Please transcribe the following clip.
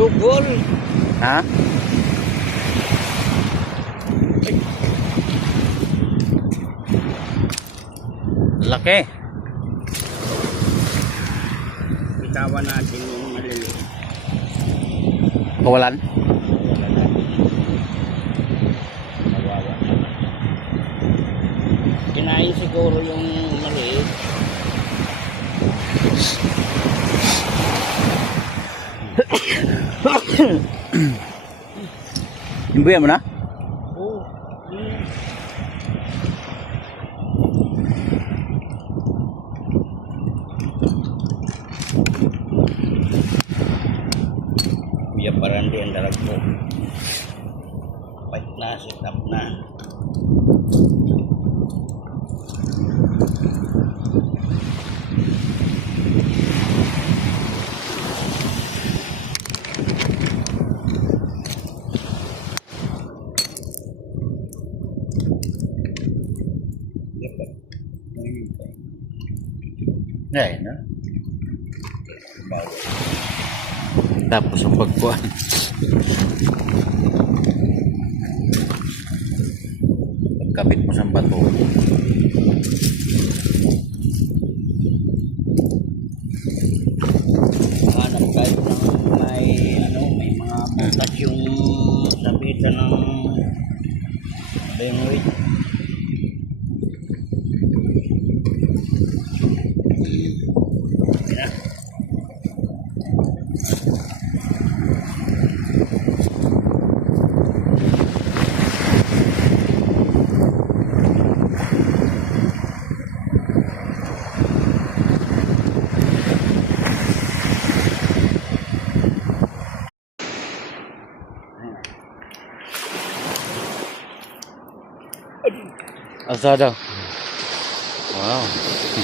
Dugol. Ha? Laki. Bitawan natin yung maliliit. Kawalan. Kawawa. Kinain siguro yung maliit. Imbuyan mo na? Oo. Kuya Parandi ang dalag po. Fight na, set up na. Ngayon na. Tapos ang pagkuhan. Pagkapit mo sa bato. Hanap kahit ng may mga butas yung sabitan ng bengoid. Asada. Wow.